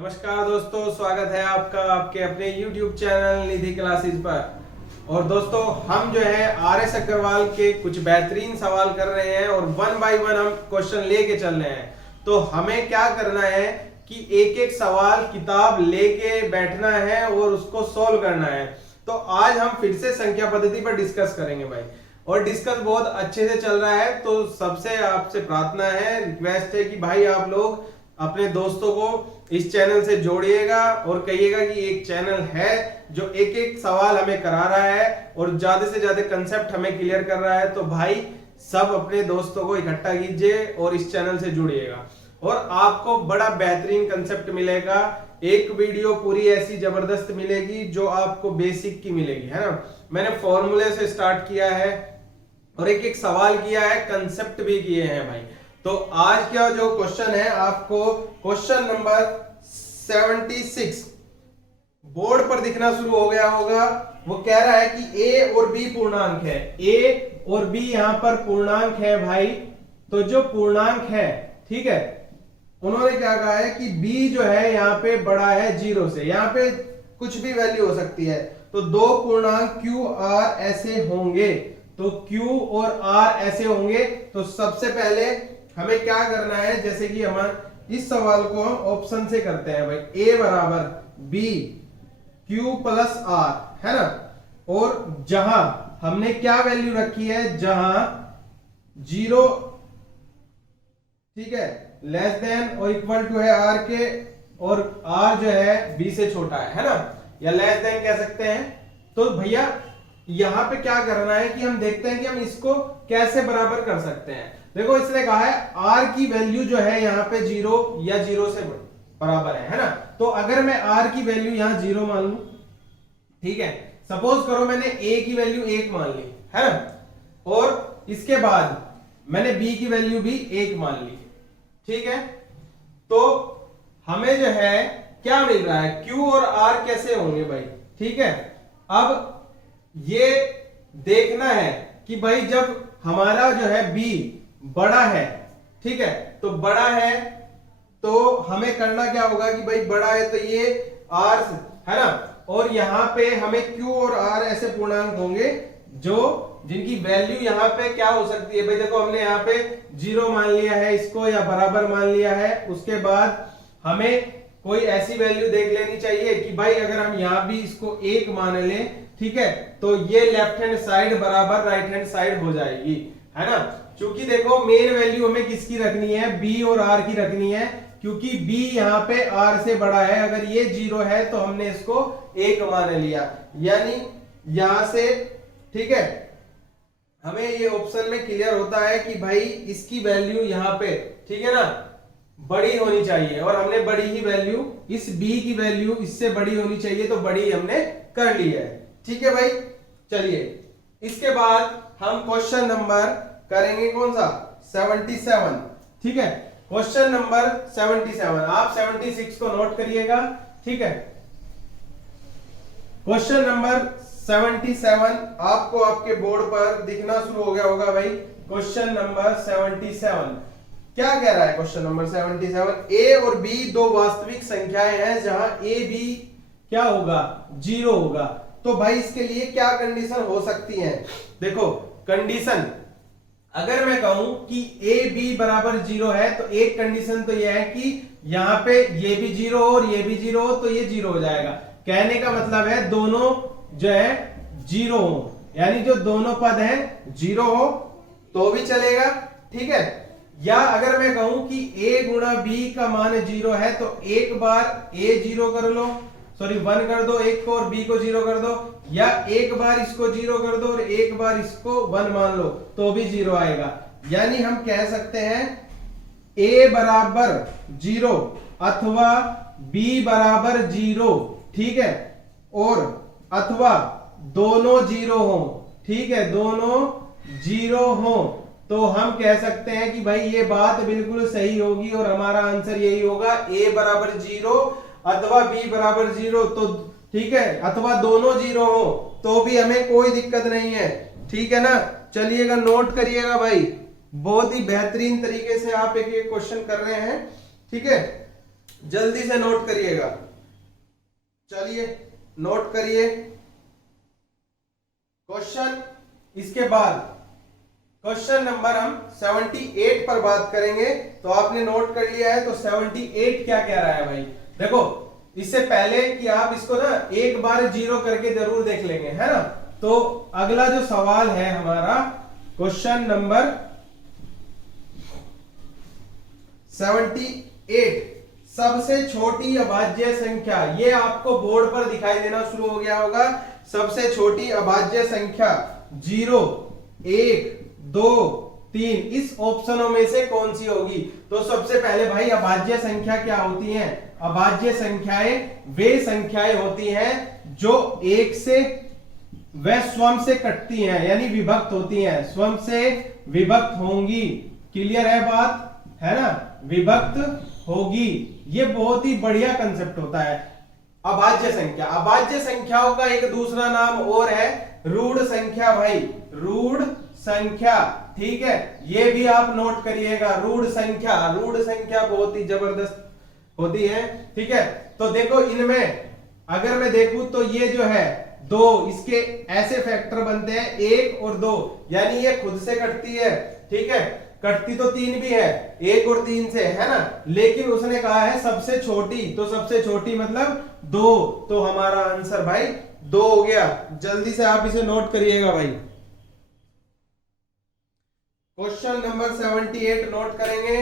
नमस्कार दोस्तों, स्वागत है आपका आपके अपने YouTube चैनल निधि क्लासेस पर। और दोस्तों हम जो है RS अग्रवाल के कुछ बेहतरीन सवाल कर रहे हैं और वन बाय वन हम क्वेश्चन लेके चल रहे हैं। तो हमें क्या करना है कि एक एक सवाल किताब लेके बैठना है और उसको सॉल्व करना है। तो आज हम फिर से संख्या पद्धति पर डिस्कस करेंगे भाई, और डिस्कस बहुत अच्छे से चल रहा है। तो सबसे आपसे प्रार्थना है, रिक्वेस्ट है कि भाई आप लोग अपने दोस्तों को इस चैनल से जोड़िएगा और कहिएगा कि एक चैनल है जो एक एक सवाल हमें करा रहा है और ज्यादा से ज्यादा कंसेप्ट हमें क्लियर कर रहा है। तो भाई सब अपने दोस्तों को इकट्ठा कीजिए और इस चैनल से जुड़िएगा और आपको बड़ा बेहतरीन कंसेप्ट मिलेगा। एक वीडियो पूरी ऐसी जबरदस्त मिलेगी जो आपको बेसिक की मिलेगी, है ना। मैंने फॉर्मूले से स्टार्ट किया है और एक एक सवाल किया है, कंसेप्ट भी किए हैं भाई। तो आज का जो क्वेश्चन है, आपको क्वेश्चन नंबर 76 बोर्ड पर दिखना शुरू हो गया होगा। वो कह रहा है कि ए और बी पूर्णांक है, ए और बी यहां पर पूर्णांक है भाई। तो जो पूर्णांक है, ठीक है, उन्होंने क्या कहा है कि बी जो है यहां पे बड़ा है 0 से। यहां पे कुछ भी वैल्यू हो सकती है। तो दो पूर्णांक क्यू आर ऐसे होंगे, तो Q और R ऐसे होंगे। तो सबसे पहले हमें क्या करना है, जैसे कि हम इस सवाल को हम ऑप्शन से करते हैं भाई। A बराबर B Q प्लस R, है ना। और जहां हमने क्या वैल्यू रखी है, जहां 0, ठीक है, लेस देन और इक्वल टू है R के, और R जो है B से छोटा है ना, या लेस देन कह सकते हैं। तो भैया यहां पे क्या करना है कि हम देखते हैं कि हम इसको कैसे बराबर कर सकते हैं। देखो इसने कहा है R की वैल्यू जो है यहाँ पे 0 या 0 से बराबर है ना। तो अगर मैं R की वैल्यू यहाँ 0 मान लूं, ठीक है, सपोज करो मैंने A की वैल्यू 1 मान ली, है ना, और इसके बाद मैंने B की वैल्यू भी 1 मान ली, ठीक है। तो हमें जो है क्या मिल रहा है, Q और R कैसे होंगे भाई, ठीक है। अब ये देखना है कि भाई जब हमारा जो है B बड़ा है, ठीक है, तो बड़ा है तो हमें करना क्या होगा कि भाई बड़ा है तो ये R है ना, और यहां पे हमें Q और R ऐसे पूर्णांक होंगे जो जिनकी वैल्यू यहां पे क्या हो सकती है भाई। देखो हमने यहाँ पे 0 मान लिया है इसको, या बराबर मान लिया है। उसके बाद हमें कोई ऐसी वैल्यू देख लेनी चाहिए कि भाई अगर हम यहां भी इसको 1 मान लें, ठीक है, तो ये लेफ्ट हैंड साइड बराबर राइट हैंड साइड हो जाएगी, है ना। क्योंकि देखो मेन वैल्यू हमें किसकी रखनी है, B और R की रखनी है, क्योंकि B यहाँ पे R से बड़ा है। अगर ये 0 है तो हमने इसको 1 मान लिया, यानी यहां से, ठीक है, हमें ये ऑप्शन में क्लियर होता है कि भाई इसकी वैल्यू यहाँ पे, ठीक है ना, बड़ी होनी चाहिए। और हमने बड़ी ही वैल्यू, इस B की वैल्यू इससे बड़ी होनी चाहिए, तो बड़ी हमने कर ली है, ठीक है भाई। चलिए इसके बाद हम क्वेश्चन नंबर करेंगे कौन सा, 77, ठीक है। क्वेश्चन नंबर 77, आप 76 को नोट करिएगा, ठीक है। क्वेश्चन नंबर 77 आपको आपके बोर्ड पर दिखना शुरू हो गया होगा भाई। क्वेश्चन नंबर 77 क्या कह रहा है, क्वेश्चन नंबर 77, ए और बी दो वास्तविक संख्याएं हैं जहां ए बी क्या होगा, 0 होगा। तो भाई इसके लिए क्या कंडीशन हो सकती है। देखो कंडीशन, अगर मैं कहूं कि ए बी बराबर 0 है तो एक कंडीशन तो यह है कि यहां पे ये भी 0 हो और ये भी 0 हो, तो ये 0 हो जाएगा। कहने का मतलब है दोनों जो है 0 हो, यानी जो दोनों पद हैं 0 हो तो भी चलेगा, ठीक है। या अगर मैं कहूं कि a गुणा b का मान 0 है तो एक बार a 0 कर लो, सॉरी 1 कर दो एक को, और b को 0 कर दो, या एक बार इसको 0 कर दो और एक बार इसको 1 मान लो तो भी 0 आएगा। यानी हम कह सकते हैं a बराबर 0 अथवा b बराबर 0, ठीक है, और अथवा दोनों 0 हो, ठीक है, दोनों 0 हो, तो हम कह सकते हैं कि भाई ये बात बिल्कुल सही होगी और हमारा आंसर यही होगा, a बराबर 0 अथवा b बराबर 0। तो ठीक है, अथवा दोनों 0 हो तो भी हमें कोई दिक्कत नहीं है, ठीक है ना। चलिएगा नोट करिएगा भाई, बहुत ही बेहतरीन तरीके से आप एक क्वेश्चन कर रहे हैं, ठीक है। जल्दी से नोट करिएगा, चलिए नोट करिए क्वेश्चन। इसके बाद क्वेश्चन नंबर हम 78 पर बात करेंगे। तो आपने नोट कर लिया है, तो 78 क्या कह रहा है भाई? देखो इससे पहले कि आप इसको ना एक बार जीरो करके जरूर देख लेंगे, है ना। तो अगला जो सवाल है हमारा क्वेश्चन नंबर 78, सबसे छोटी अभाज्य संख्या, ये आपको बोर्ड पर दिखाई देना शुरू हो गया होगा। सबसे छोटी अभाज्य संख्या 0, 1, 2, 3 इस ऑप्शनों में से कौन सी होगी? तो सबसे पहले भाई अभाज्य संख्या क्या होती हैं? अभाज्य संख्याएं वे संख्याएं होती हैं जो एक से व स्वयं से कटती हैं, यानी विभक्त होती हैं, स्वयं से विभक्त होंगी। क्लियर है बात, है ना? विभक्त होगी, ये बहुत ही बढ़िया कंसेप्ट होता है अभाज्य संख्या। अभाज्य संख्याओं का एक दूसरा नाम और है रूढ़ संख्या भाई, रूढ़ संख्या, ठीक है। ये भी आप नोट करिएगा, रूढ़ संख्या। रूढ़ संख्या बहुत ही जबरदस्त होती है, ठीक है। तो देखो इनमें अगर मैं देखूं तो ये जो है दो, इसके ऐसे फैक्टर बनते हैं 1 और 2, यानी ये खुद से कटती है, ठीक है। कटती तो 3 भी है, 1 और 3 से, है ना। लेकिन उसने कहा है सबसे छोटी, तो सबसे छोटी मतलब 2, तो हमारा आंसर भाई 2 हो गया। जल्दी से आप इसे नोट करिएगा भाई। क्वेश्चन नंबर 78 नोट करेंगे।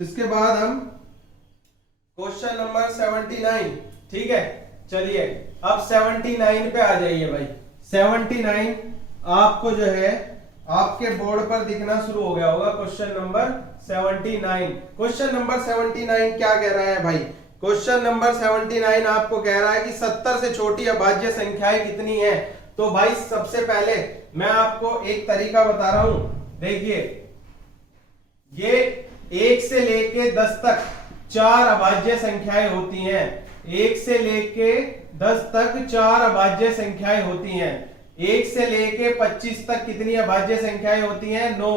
इसके बाद हम क्वेश्चन नंबर 79, ठीक है। चलिए अब 79 पे आ जाइए भाई। 79 आपको जो है आपके बोर्ड पर दिखना शुरू हो गया होगा। क्वेश्चन नंबर 79, क्वेश्चन नंबर 79 क्या कह रहा है भाई? क्वेश्चन नंबर 79 आपको कह रहा है कि 70 से छोटी अभाज्य संख्याएं कितनी है? तो भाई सबसे पहले मैं आपको एक तरीका बता रहा हूं, देखिए ये 1 से लेके 10 तक 4 अभाज्य संख्याएं होती हैं। 1 से लेके 10 तक 4 अभाज्य संख्याएं होती हैं। 1 से लेके 25 तक कितनी अभाज्य संख्याएं होती हैं? 9।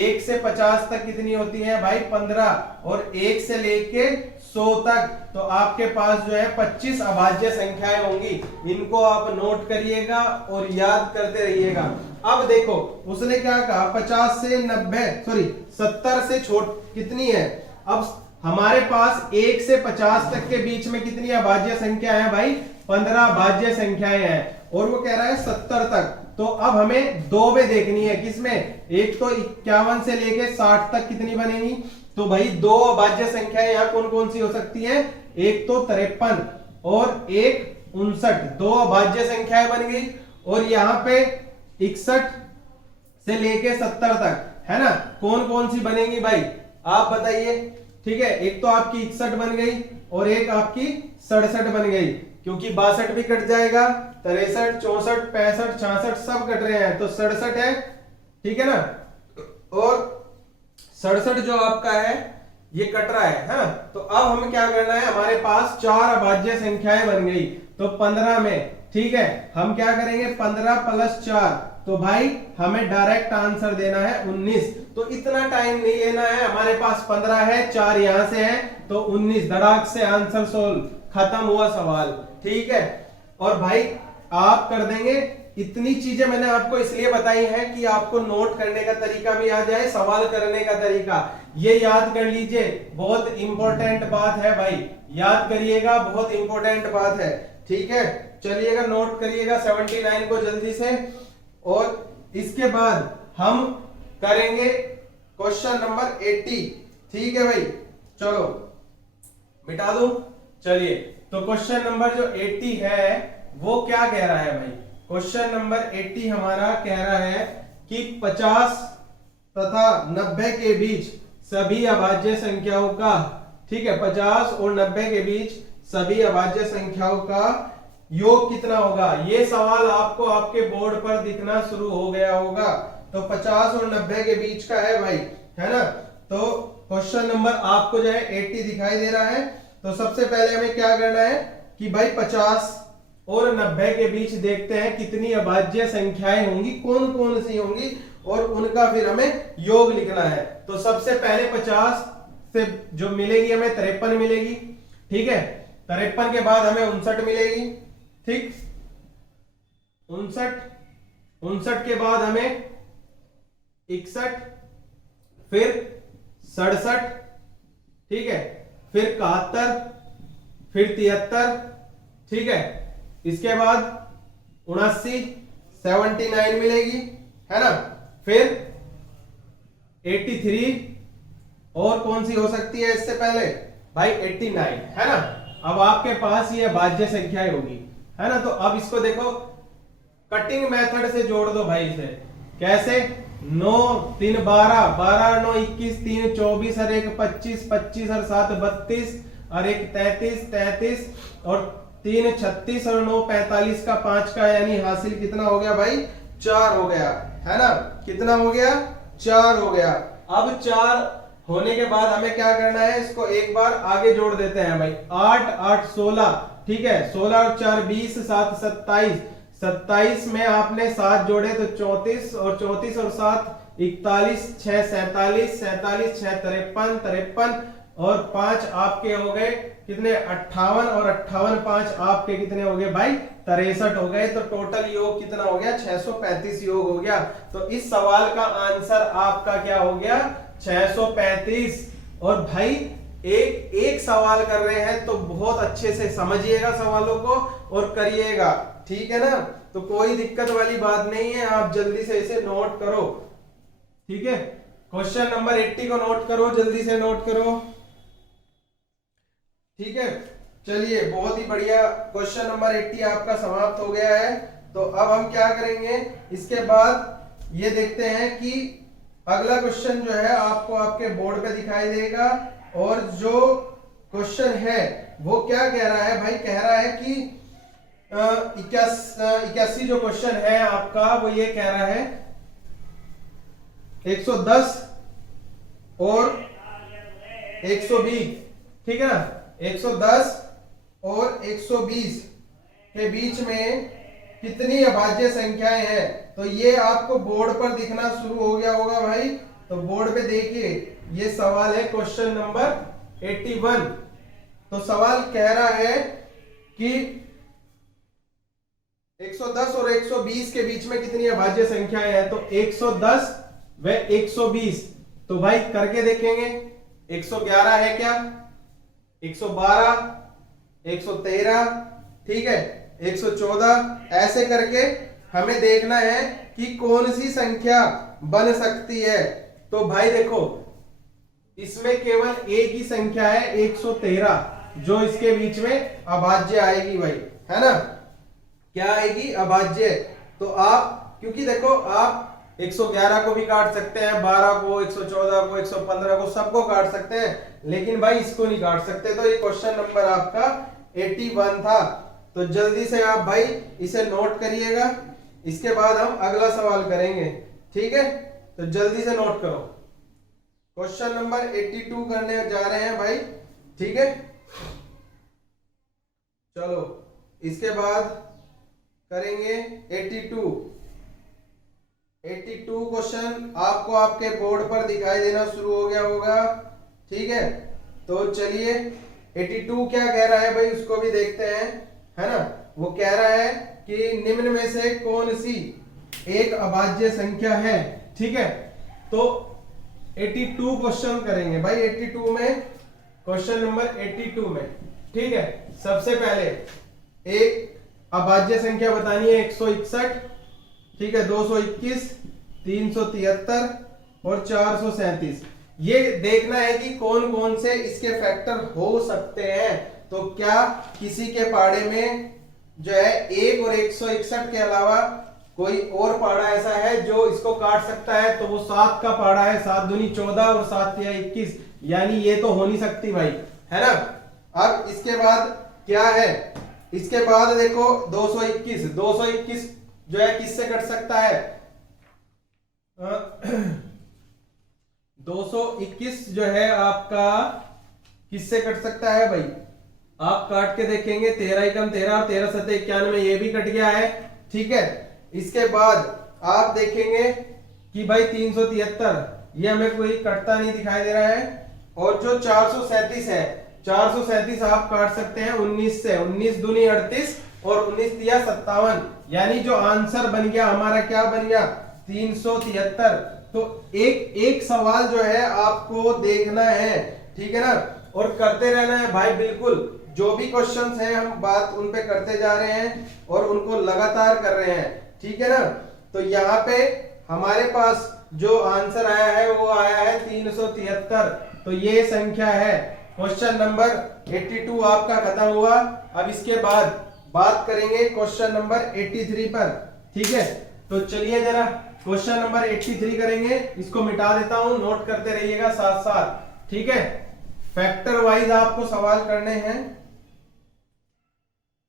1 से 50 तक कितनी होती हैं भाई? 15। और 1 से लेके 100 तक तो आपके पास जो है 25 अभाज्य संख्याएं होंगी। इनको आप नोट करिएगा और याद करते रहिएगा। अब देखो उसने क्या कहा, 50 से 90 सॉरी 70 से कितनी है? अब हमारे पास 1 से 50 तक के बीच में कितनी अभाज्य संख्या है भाई? 15 अभाज्य संख्याएं हैं। और वो कह रहा है 70 तक, तो अब हमें 2 में देखनी है। किसमें? एक तो 51 से लेके 60 तक कितनी बनेगी? तो भाई 2 अभाज्य संख्याएं यहाँ कौन कौन सी हो सकती है? एक तो 53 और एक 59, 2 अभाज्य संख्याएं बन गई। और यहाँ पे 61 से लेके 70 तक, है ना, कौन कौन सी बनेगी भाई? आप बताइए, ठीक है। एक तो आपकी 61 बन गई और एक आपकी 67 बन गई, क्योंकि 62 भी कट जाएगा, 63, 64, 65, 66 सब कट रहे हैं, तो 67 है, ठीक है ना। और 67 जो आपका है ये कट रहा है ना। तो अब हमें क्या करना है, हमारे पास 4 अभाज्य संख्याएं बन गई, तो 15 में, ठीक है, हम क्या करेंगे 15 + 4, तो भाई हमें डायरेक्ट आंसर देना है 19। तो इतना टाइम नहीं लेना है, हमारे पास 15 है, 4 यहां से है, तो 19 धड़ाक से आंसर सोल्व, खत्म हुआ सवाल, ठीक है। और भाई आप कर देंगे। इतनी चीजें मैंने आपको इसलिए बताई हैं कि आपको नोट करने का तरीका भी आ जाए, सवाल करने का तरीका। ये याद कर लीजिए, बहुत इंपॉर्टेंट बात है भाई, याद करिएगा, बहुत इंपॉर्टेंट बात है, ठीक है। चलिएगा नोट करिएगा 79 को जल्दी से। और इसके बाद हम करेंगे क्वेश्चन नंबर 80, ठीक है भाई। चलो मिटा दूं, चलिए। तो क्वेश्चन नंबर जो 80 है वो क्या कह रहा है भाई? क्वेश्चन नंबर 80 हमारा कह रहा है कि 50 तथा 90 के बीच सभी अभाज्य संख्याओं का, ठीक है, 50 और 90 के बीच सभी अभाज्य संख्याओं का योग कितना होगा? ये सवाल आपको आपके बोर्ड पर दिखना शुरू हो गया होगा। तो 50 और 90 के बीच का है भाई, है ना। तो क्वेश्चन नंबर आपको जो है 80 दिखाई दे रहा है। तो सबसे पहले हमें क्या करना है कि भाई 50 और 90 के बीच देखते हैं कितनी अभाज्य संख्याएं होंगी, कौन कौन सी होंगी, और उनका फिर हमें योग लिखना है। तो सबसे पहले 50 से जो मिलेगी हमें 53 मिलेगी, ठीक है। 53 के बाद हमें 59 मिलेगी, ठीक। 59 के बाद हमें 61, फिर 67, ठीक है, फिर 71, फिर 73, ठीक है। इसके बाद 79, 79 मिलेगी, है ना। फिर 83, और कौन सी हो सकती है इससे पहले भाई 89, है ना। अब आपके पास ये भाज्य संख्याएं होगी, है ना। तो अब इसको देखो, कटिंग मेथड से जोड़ दो भाई इसे। कैसे? 9 3 12, 12 9 21, 3 24 और 1 25, 25 और 7 32 और 1 33, 33 और 3 36 और 9 45 का 5 का, यानी हासिल कितना हो गया भाई? 4 हो गया, है ना। कितना हो गया? 4 हो गया। अब 4 होने के बाद हमें क्या करना है? इसको एक बार आगे जोड़ देते हैं भाई। 8 8 16, ठीक है। 16 और 4 20, 7 27, 27 में आपने 7 जोड़े तो 34, और 34 और 7 41, 6 47, 47 6 53, 53 और 5 आपके हो गए कितने? 58, और 58 5 आपके कितने हो गए भाई? 63 हो गए। तो टोटल योग कितना हो गया? 635 योग हो गया। तो इस सवाल का आंसर आपका क्या हो गया? 635। और भाई एक एक सवाल कर रहे हैं तो बहुत अच्छे से समझिएगा सवालों को और करिएगा, ठीक है ना। तो कोई दिक्कत वाली बात नहीं है, आप जल्दी से इसे नोट करो, ठीक है। क्वेश्चन नंबर 80 को नोट करो, जल्दी से नोट करो, ठीक है। चलिए, बहुत ही बढ़िया, क्वेश्चन नंबर 80 आपका समाप्त हो गया है। तो अब हम क्या करेंगे? इसके बाद ये देखते हैं कि अगला क्वेश्चन जो है आपको आपके बोर्ड पे दिखाई देगा, और जो क्वेश्चन है वो क्या कह रहा है भाई? कह रहा है कि 81 जो क्वेश्चन है आपका वो ये कह रहा है 110 और 120, ठीक है ना। 110 और 120 के बीच में कितनी अभाज्य संख्याएं हैं? तो ये आपको बोर्ड पर दिखना शुरू हो गया होगा भाई। तो बोर्ड पे देखिए, ये सवाल है क्वेश्चन नंबर 81। तो सवाल कह रहा है कि 110 और 120 के बीच में कितनी अभाज्य संख्याएं हैं? तो 110 व 120, तो भाई करके देखेंगे। 111 है क्या? 112, 113, ठीक है, 114, ऐसे करके हमें देखना है कि कौन सी संख्या बन सकती है। तो भाई देखो, इसमें केवल एक ही संख्या है 113 जो इसके बीच में अभाज्य आएगी भाई, है ना। क्या आएगी? अभाज्य। तो आप, क्योंकि देखो आप 111 को भी काट सकते हैं, 12 को, 114 को, 115 को, सबको काट सकते हैं, लेकिन भाई इसको नहीं काट सकते। तो ये क्वेश्चन नंबर आपका 81 था। तो जल्दी से आप भाई इसे नोट करिएगा, इसके बाद हम अगला सवाल करेंगे, ठीक है। तो जल्दी से नोट करो, क्वेश्चन नंबर 82 करने जा रहे हैं भाई, ठीक है। चलो, इसके बाद करेंगे 82 क्वेश्चन आपको आपके बोर्ड पर दिखाई देना शुरू हो गया होगा, ठीक है। तो चलिए, 82 क्या कह रहा है भाई उसको भी देखते हैं, है ना। वो कह रहा है कि निम्न में से कौन सी एक अभाज्य संख्या है, ठीक है। तो 82 क्वेश्चन करेंगे भाई। 82 में, क्वेश्चन नंबर 82 में, ठीक है, सबसे पहले एक अभाज्य संख्या बतानी है 161, ठीक है, 221, 373 और 437। ये देखना है कि कौन कौन से इसके फैक्टर हो सकते हैं। तो क्या किसी के पाड़े में जो है 1 और 161 के अलावा कोई और पाड़ा ऐसा है जो इसको काट सकता है? तो वो 7 का पाड़ा है, 7 दूनी 14 और 7 तिया 21, यानी ये तो हो नहीं सकती भाई, है ना। अब इसके बाद क्या है? इसके बाद देखो 221 जो है किससे कट सकता है? 221 जो है आपका किससे कट सकता है भाई? आप काट के देखेंगे, 13 एकम 13 और 13 सत्ते 91, ये भी कट गया है, ठीक है। इसके बाद आप देखेंगे कि भाई 373, ये हमें कोई कटता नहीं दिखाई दे रहा है। और जो 437 है 437 आप काट सकते हैं 19 से, 19 दूनी 38 और 19 तिया 57, यानी जो आंसर बन गया हमारा क्या बन गया 373। तो एक सवाल जो है आपको देखना है, ठीक है ना, और करते रहना है भाई। बिल्कुल जो भी क्वेश्चंस हैं हम बात उन पे करते जा रहे हैं और उनको लगातार कर रहे हैं, ठीक है ना। तो यहाँ पे हमारे पास जो आंसर आया है वो आया है 373। तो ये संख्या है। क्वेश्चन नंबर 82 आपका खत्म हुआ। अब इसके बाद बात करेंगे क्वेश्चन नंबर 83 पर, ठीक है। तो चलिए जरा क्वेश्चन नंबर 83 करेंगे। इसको मिटा देता हूं, नोट करते रहिएगा साथ साथ, ठीक है। फैक्टर वाइज आपको सवाल करने हैं,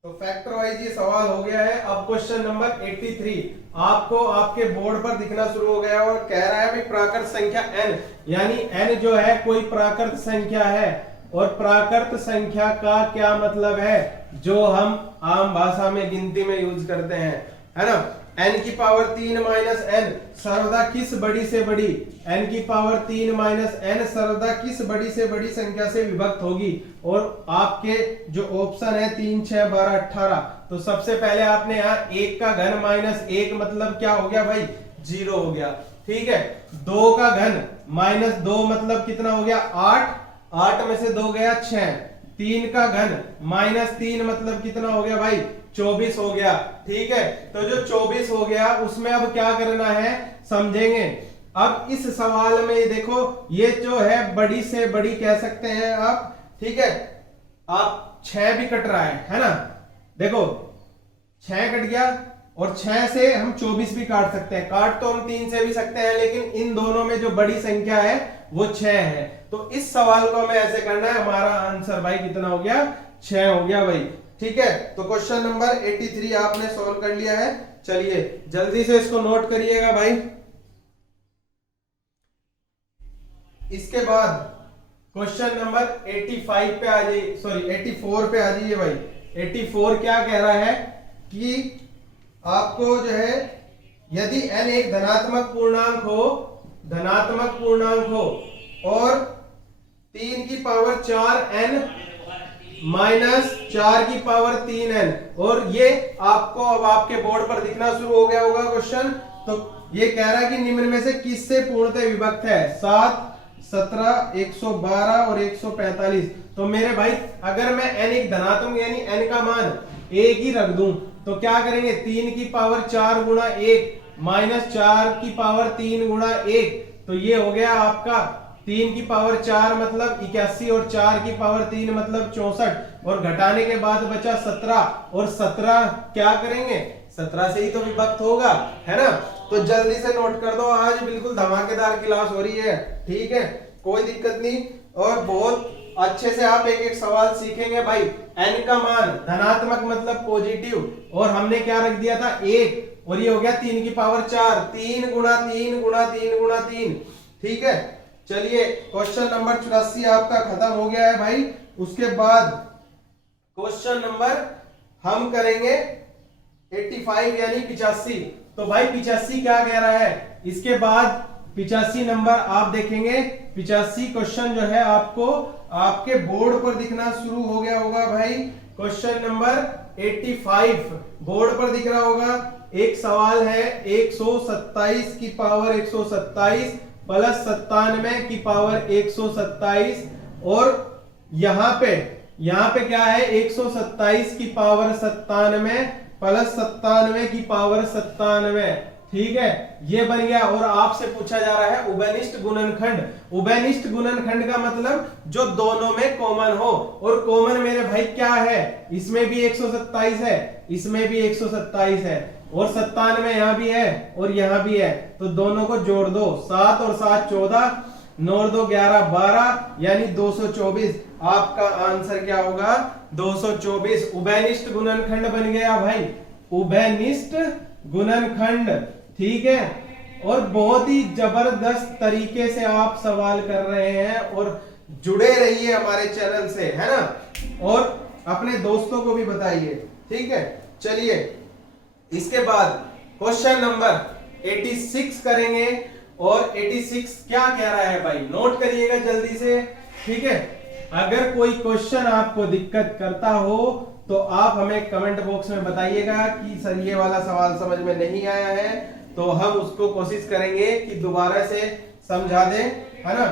तो फैक्टर वाइज ये सवाल हो गया है। अब क्वेश्चन नंबर 83 आपको आपके बोर्ड पर दिखना शुरू हो गया और कह रहा है भाई प्राकृत संख्या n, यानी n जो है कोई प्राकृत संख्या है। और प्राकृत संख्या का क्या मतलब है, जो हम आम भाषा में गिनती में यूज करते हैं, है ना। n की पावर 3 माइनस n सर्वदा किस बड़ी से बड़ी, n की पावर 3 माइनस n सर्वदा किस बड़ी से बड़ी संख्या से विभक्त होगी। और आपके जो ऑप्शन है 3, 6, 12, 18, तो सबसे पहले आपने यहाँ 1 का घन माइनस 1 मतलब क्या हो गया भाई 0 हो गया, ठीक है। 2 का घन माइनस 2 मतलब कितना हो गया 8, 8 में से 2 गया 6। 3 का घन माइनस 3 मतलब कितना हो गया भाई 24 हो गया, ठीक है। तो जो 24 हो गया उसमें अब क्या करना है समझेंगे। अब इस सवाल में देखो ये जो है बड़ी से बड़ी कह सकते हैं आप, ठीक है। आप 6 भी कट रहा है ना, देखो 6 कट गया और 6 से हम 24 भी काट सकते हैं। काट तो हम 3 से भी सकते हैं, लेकिन इन दोनों में जो बड़ी संख्या है वो 6 है। तो इस सवाल को हमें ऐसे करना है, हमारा आंसर भाई कितना हो गया 6 हो गया भाई, ठीक है। तो क्वेश्चन नंबर 83 आपने सॉल्व कर लिया है। चलिए जल्दी से इसको नोट करिएगा भाई। इसके बाद क्वेश्चन नंबर 85 पे आ जाइए, सॉरी 84 पे आ जाइए भाई। 84 क्या कह रहा है कि आपको जो है यदि n एक धनात्मक पूर्णांक हो और 3 की पावर 4n माइनस 4 की पावर 3n, और ये आपको अब आपके बोर्ड पर दिखना शुरू हो गया होगा क्वेश्चन। तो ये कह रहा है कि निम्न में से किससे पूर्णतः विभक्त है 7, 17, 112 और 145। तो मेरे भाई अगर मैं n एक धनात्मक यानी n का मान 1 ही रख दूं तो क्या करेंगे 3 की पावर 4 गुणा 1 माइनस 4 की पावर 3 गुणा 1, तो ये हो गया आपका 3 की पावर 4 मतलब 81 और 4 की पावर 3 मतलब 64, और घटाने के बाद बचा 17, और 17 क्या करेंगे 17 से ही तो विभक्त होगा, है ना। तो जल्दी से नोट कर दो, आज बिल्कुल धमाकेदार क्लास हो रही है, ठीक है, कोई दिक्कत नहीं। और बहुत अच्छे से आप एक एक सवाल सीखेंगे भाई। n का मान धनात्मक मतलब पॉजिटिव, और हमने क्या रख दिया था 1, और ये हो गया 3 की पावर 4, 3 गुणा 3 गुणा 3 गुणा 3, ठीक है। चलिए क्वेश्चन नंबर 84 आपका खत्म हो गया है भाई। उसके बाद क्वेश्चन नंबर हम करेंगे 85 यानी 85। तो भाई 85 क्या कह रहा है, इसके बाद 85 नंबर आप देखेंगे। 85 क्वेश्चन जो है आपको आपके बोर्ड पर दिखना शुरू हो गया होगा भाई। क्वेश्चन नंबर 85 बोर्ड पर दिख रहा होगा। एक सवाल है 127 की पावर 127 प्लस 97 की पावर 127, और यहाँ पे क्या है 127 की पावर 97 प्लस 97 की पावर 97, ठीक है, ये बन गया। और आपसे पूछा जा रहा है उभयनिष्ठ गुणनखंड। उभयनिष्ठ गुणनखंड का मतलब जो दोनों में कॉमन हो, और कॉमन मेरे भाई क्या है, इसमें भी 127 है, इसमें भी 127 है, और 97 यहाँ भी है और यहाँ भी है, तो दोनों को जोड़ दो, 7 और 7 14, 9 और 2 11 12 यानी 224। आपका आंसर क्या होगा 224। उभयनिष्ठ गुणनखंड बन गया भाई, उभयनिष्ठ गुणनखंड, ठीक है। और बहुत ही जबरदस्त तरीके से आप सवाल कर रहे हैं, और जुड़े रहिए हमारे चैनल से, है ना, और अपने दोस्तों को भी बताइए, ठीक है। चलिए इसके बाद क्वेश्चन नंबर 86 करेंगे, और 86 क्या कह रहा है भाई, नोट करिएगा जल्दी से, ठीक है। अगर कोई क्वेश्चन आपको दिक्कत करता हो तो आप हमें कमेंट बॉक्स में बताइएगा कि सर ये वाला सवाल समझ में नहीं आया है, तो हम उसको कोशिश करेंगे कि दोबारा से समझा दें, है ना।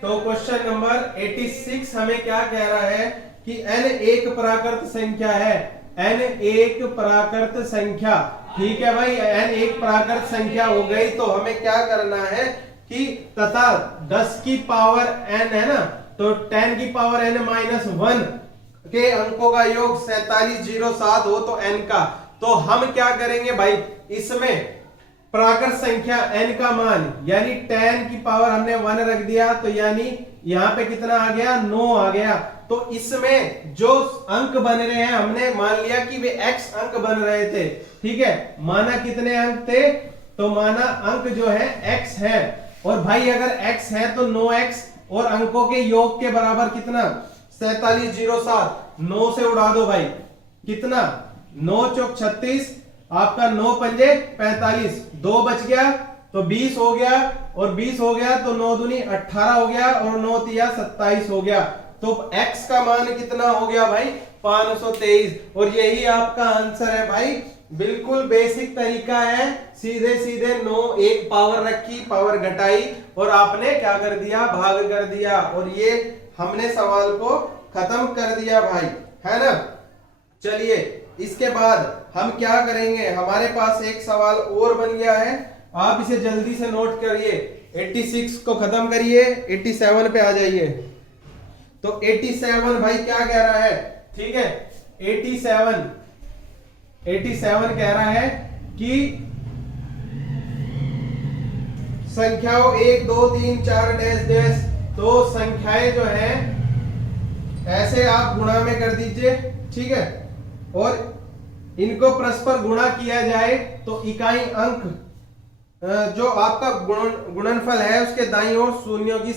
तो क्वेश्चन नंबर 86 हमें क्या कह रहा है कि n एक प्राकृत संख्या है, n एक प्राकृत संख्या, ठीक है भाई, n एक प्राकृत संख्या हो गई। तो हमें क्या करना है कि तथा 10 की पावर n है ना, तो 10 की पावर n माइनस 1 के अंकों का योग 4707 हो तो n का, तो हम क्या करेंगे भाई, इसमें प्राकृत संख्या n का मान यानी 10 की पावर हमने 1 रख दिया, तो यानी यहां पे कितना आ गया, 9 आ गया। तो इसमें जो अंक बन रहे हैं हमने मान लिया कि वे x अंक बन रहे थे, ठीक है। माना कितने अंक थे, तो माना अंक जो है x है, और भाई अगर x है तो 9x और अंकों के योग के बराबर कितना, 4707, 9 से उड़ा दो भाई, कितना, 9 चौक 36, आपका 9 पंजे 45, 2 बच गया तो 20 हो गया, और 20 हो गया तो 9 दूनी 18 हो गया, और 9 तिया 27 हो गया। तो x का मान कितना हो गया भाई, 523। और यही आपका आंसर है भाई, बिल्कुल बेसिक तरीका है, सीधे सीधे 9 एक पावर रखी, पावर घटाई, और आपने क्या कर दिया, भाग कर दिया, और ये हमने सवाल को खत्म कर दिया भाई, है ना। चलिए इसके बाद हम क्या करेंगे, हमारे पास एक सवाल और बन गया है, आप इसे जल्दी से नोट करिए। 86 को खत्म करिए, 87 पे आ जाइए। तो 87 भाई क्या कह रहा है, ठीक है, 87 कह रहा है कि संख्याओं 1 2 3 4 डैश डैश, तो संख्याएं जो है ऐसे आप गुणा में कर दीजिए, ठीक है, और इनको परस्पर गुणा किया जाए तो इकाई अंक जो आपका गुणनफल है उसके दाईं ओर शून्यों की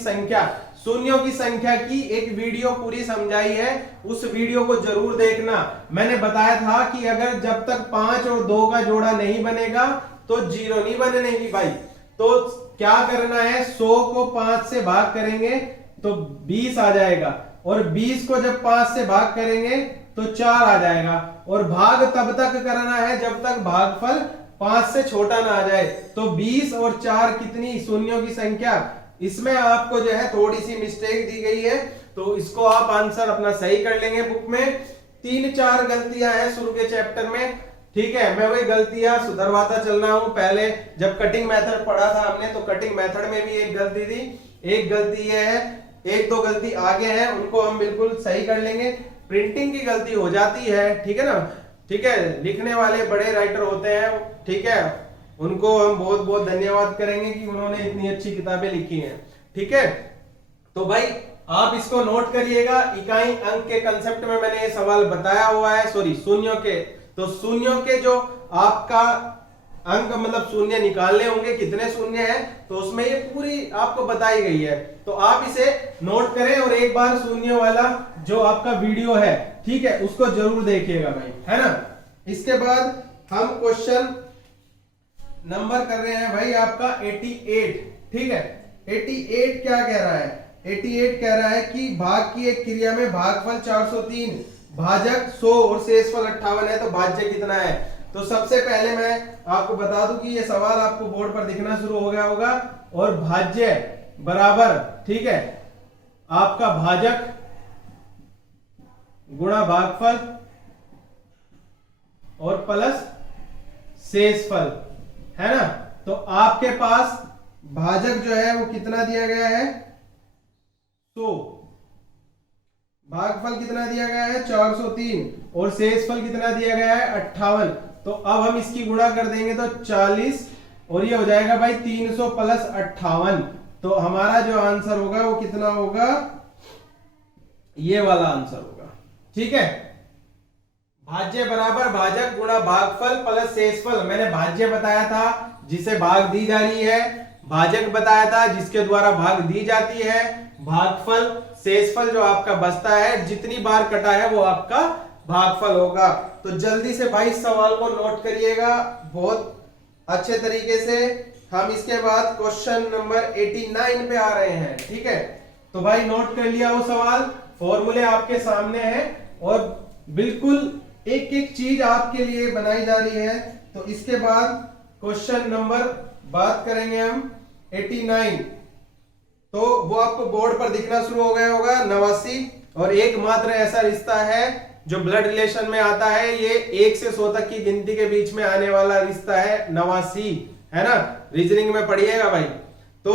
संख्या की एक वीडियो पूरी समझाई है, उस वीडियो को जरूर देखना। मैंने बताया था कि अगर जब तक 5 और 2 का जोड़ा नहीं बनेगा तो 0 नहीं बनेगी भाई। तो क्या करना है, 100 को 5 से भाग करेंगे तो 20 आ जाएगा, और 20 को जब 5 से भाग करेंगे तो 4 आ जाएगा, और भाग तब तक करना है जब तक भागफल 5 से छोटा ना आ जाए। तो 20 और 4 कितनी, शून्यों की संख्या। इसमें आपको जो है थोड़ी सी मिस्टेक दी गई है, तो इसको आप आंसर अपना सही कर लेंगे। बुक में 3-4 गलतियां हैं शुरू के चैप्टर में, ठीक है, मैं वही गलतियां सुधरवाता चल रहा हूं। पहले जब कटिंग मेथड पढ़ा था हमने, तो कटिंग मेथड में भी एक गलती थी, एक गलती ये है, 1-2 गलती आगे है, उनको हम बिल्कुल सही कर लेंगे। प्रिंटिंग की गलती हो जाती है, ठीक है ना, ठीक है, लिखने वाले बड़े राइटर होते हैं, ठीक है, उनको हम बहुत बहुत धन्यवाद करेंगे कि उन्होंने इतनी अच्छी किताबें लिखी हैं, ठीक है। तो भाई आप इसको नोट करिएगा, इकाई अंक के कंसेप्ट में मैंने ये सवाल बताया हुआ है, सॉरी शून्यों के, तो शून्यों के जो आपका अंक मतलब शून्य निकालने होंगे, कितने शून्य हैं, तो उसमें ये पूरी आपको बताई गई है। तो आप इसे नोट करें और एक बार शून्य वाला जो आपका वीडियो है, ठीक है, उसको जरूर देखिएगा भाई, है ना। इसके बाद हम क्वेश्चन नंबर कर रहे हैं भाई आपका 88, ठीक है। 88 क्या कह रहा है, 88 कह रहा है कि भाग की एक क्रिया में भागफल 403, भाजक 100 और शेषफल 58 है, तो भाज्य कितना है। तो सबसे पहले मैं आपको बता दूं कि ये सवाल आपको बोर्ड पर दिखना शुरू हो गया होगा, और भाज्य बराबर, ठीक है, आपका भाजक गुणा भागफल और प्लस शेषफल, है ना। तो आपके पास भाजक जो है वो कितना दिया गया है, 100, भागफल कितना दिया गया है 403, और शेषफल कितना दिया गया है 58। तो अब हम इसकी गुणा कर देंगे तो 40, और ये हो जाएगा भाई 300 प्लस 58। तो हमारा जो आंसर होगा वो कितना होगा, ये वाला आंसर होगा, ठीक है। भाज्य बराबर भाजक गुणा भागफल प्लस शेषफल। मैंने भाज्य बताया था जिसे भाग दी जा रही है, भाजक बताया था जिसके द्वारा भाग दी जाती है, भागफल शेषफल जो आपका बचता है, जितनी बार कटा है वो आपका भागफल होगा। तो जल्दी से भाई इस सवाल को नोट करिएगा बहुत अच्छे तरीके से। हम इसके बाद क्वेश्चन नंबर 89 पे आ रहे हैं, ठीक है। तो भाई नोट कर लिया वो सवाल, फॉर्मूले आपके सामने हैं और बिल्कुल एक एक चीज आपके लिए बनाई जा रही है। तो इसके बाद क्वेश्चन नंबर बात करेंगे हम 89। तो वो आपको बोर्ड पर दिखना शुरू हो गया होगा, 89। और एकमात्र ऐसा रिश्ता है जो ब्लड रिलेशन में आता है, ये 1 से 100 तक की गिनती के बीच में आने वाला रिश्ता है 89, है ना, रीजनिंग में पढ़िएगा भाई। तो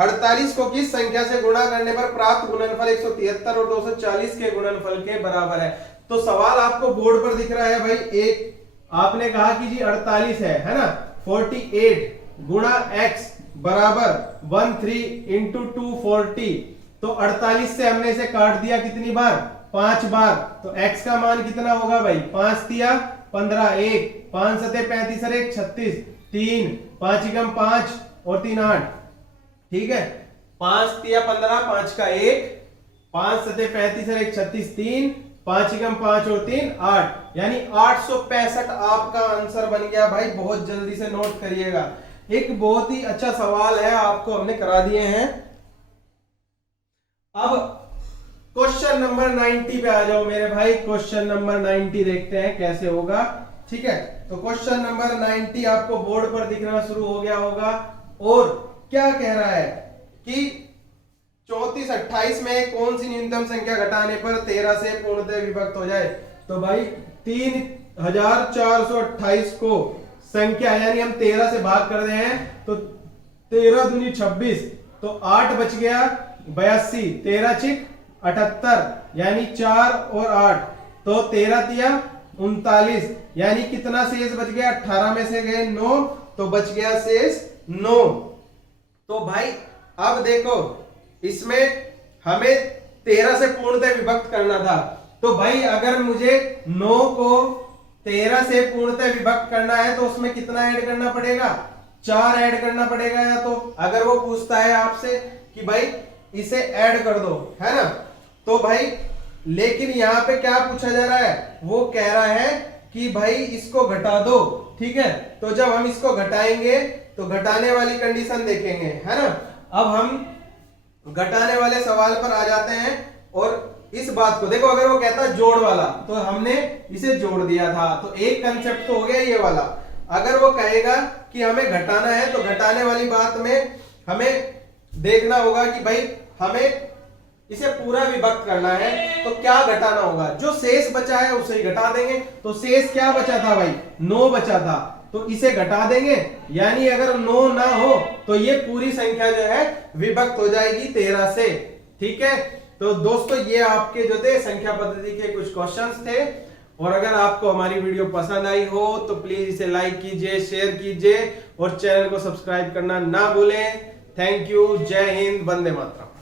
48 को किस संख्या से गुणा करने पर प्राप्त गुणनफल 173 और 240 के गुणनफल के बराबर है। तो सवाल आपको बोर्ड पर दिख रहा है भाई, एक आपने कहा कि जी 48 है ना, 48 गुणा x बराबर 13 इंटू 240। तो 48 से हमने इसे काट दिया कितनी बार, 5 बार। तो x का मान कितना होगा भाई, 5 तिया 15, 1 5 सते 35 और 1 36, 3 5 एकम 5 और 3 8, ठीक है। 5 तिया 15, 5 का 1, 5 सते 35 और 1 36, 3 5 एकम 5 और 3 8, यानी 865 आपका आंसर बन गया भाई। बहुत जल्दी से नोट करिएगा, एक बहुत ही अच्छा सवाल है, आपको हमने करा दिए हैं। अब क्वेश्चन नंबर 90 पे आ जाओ मेरे भाई। क्वेश्चन नंबर 90 देखते हैं कैसे होगा, ठीक है। तो क्वेश्चन नंबर 90 आपको बोर्ड पर दिखना शुरू हो गया होगा और क्या कह रहा है कि 34 28 में कौन सी न्यूनतम संख्या घटाने पर 13 से पूर्णतः विभक्त हो जाए। तो भाई 3428 को संख्या यानी हम 13 से भाग कर रहे हैं, तो 13 दूनी 26, तो 8 बच गया 82, 13 चिक 78, यानी 4 और 8, तो 13 तिया 39, यानी कितना शेष बच गया, 18 में से गए 9, तो बच गया शेष 9। तो भाई अब देखो, इसमें हमें 13 से पूर्णतः विभक्त करना था। तो भाई अगर मुझे 9 को 13 से पूर्णतः विभक्त करना है तो उसमें कितना ऐड करना पड़ेगा, 4 ऐड करना पड़ेगा। या तो अगर वो पूछता है आपसे कि भाई इसे ऐड कर दो, है ना, तो भाई लेकिन यहां पे क्या पूछा जा रहा है, वो कह रहा है कि भाई इसको घटा दो, ठीक है। तो जब हम इसको घटाएंगे तो घटाने वाली कंडीशन देखेंगे, है ना। अब हम घटाने वाले सवाल पर आ जाते हैं और इस बात को देखो, अगर वो कहता जोड़ वाला तो हमने इसे जोड़ दिया था, तो एक कंसेप्ट तो हो गया ये वाला। अगर वो कहेगा कि हमें घटाना है तो घटाने वाली बात में हमें देखना होगा कि भाई हमें इसे पूरा विभक्त करना है, तो क्या घटाना होगा, जो शेष बचा है उसे ही घटा देंगे। तो शेष क्या बचा था भाई, 9 बचा था, तो इसे घटा देंगे, यानी अगर 9 ना हो तो ये पूरी संख्या जो है विभक्त हो जाएगी 13 से, ठीक है। तो दोस्तों ये आपके जो थे संख्या पद्धति के कुछ क्वेश्चंस थे, और अगर आपको हमारी वीडियो पसंद आई हो तो प्लीज इसे लाइक कीजिए, शेयर कीजिए और चैनल को सब्सक्राइब करना ना भूलें। थैंक यू, जय हिंद, वंदे मातरम।